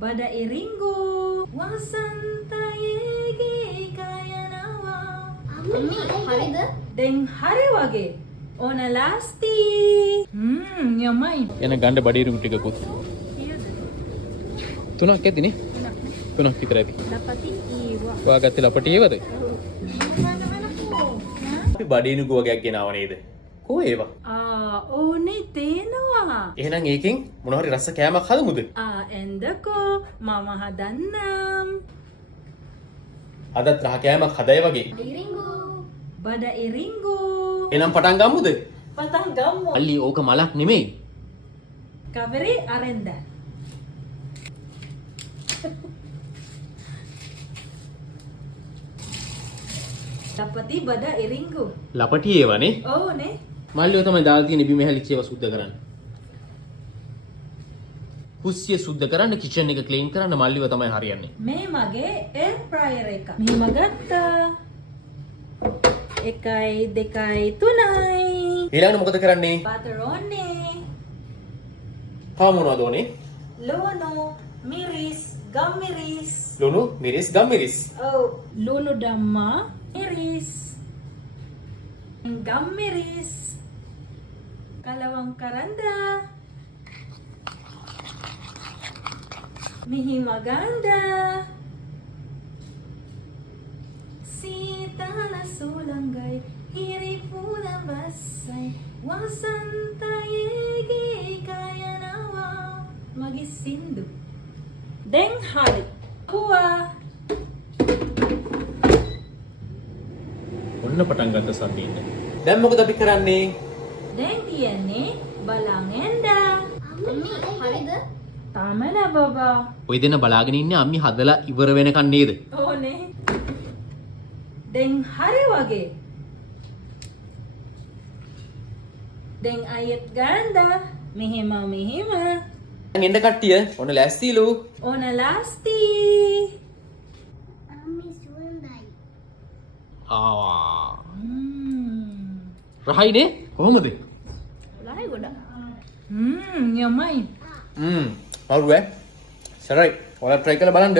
Pada iringo wasantayege kayanawa. Ammi හරිද? දැන් හරි වගේ. ඕන ලාස්ති. යමයි. එන ගණ්ඩ බඩිරුම් ටිකකුත්. තුනක් ඇතිනේ. තුනක් විතර ඇති. Lapati iwa. ඔයා ගත්තේ ලපටියේවද? අපි බඩිනුගු වගේක් ගෙනාව නේද? කොහේ ඒවා? ඕනේ තේනවා. එහෙනම් ඒකෙන් මොන හරි රස කෑමක් හදමුද? එන්දකෝ මම හදන්නම්. අදත් රහ කෑමක් හදයි වගේ. ඉරිංගු. Pada iringo. එහෙනම් පටන් ගමුද? Patang gammo. අල්ලි ඕක මලක් නෙමෙයි. Kaveri arenda. Dapati pada iringo. ලපටියේවනේ. Oh ne. මල්ලියෝ තමයි දාලා තියෙන බිම හැලිච්ච ඒවා සුද්ධ කරන්න. කුස්සිය සුද්ධ කරන්න, කිචන් එක ක්ලීන් කරන්න මල්ලියෝ තමයි හරියන්නේ. මේ මගේ air fryer එක. මෙහෙම ගත්තා. 1 2 3යි. ඊළඟට මොකද කරන්නේ? Butter ඕනේ. තව මොනවද ඕනේ? Luno, miris, gamiris. ලුණු, මිරිස්, ගම්මිරිස්. Oh, luno damma, miris. Gamiris. Kalawang karanda. Mihi maganda. Sitala sulangay, hiripulang basay, wasantayege kayanawa, magisindu. Deng hari, kuwa. ඔන්න පටන් ගත්ත සම්පීන්න. දැන් මොකද අපි කරන්නේ? Deng tiene balangenda. අම්මි හරිද? Tama na baba. ඔය දෙන බලාගෙන ඉන්නේ අම්මි හදලා ඉවර වෙනකන් නේද? Oh ne. Deng hari wage. Deng ayat ganda. Mihima mihima. එන්න කට්ටිය ඔන්න ලෑස්තිලු. Ona lasti. අම්මි සුවඳයි. ආ රහයිනේ කොහොමද? Lahi goda. Yummy. මරුවේ සරයි ඔයාලා try කරලා බලන්න.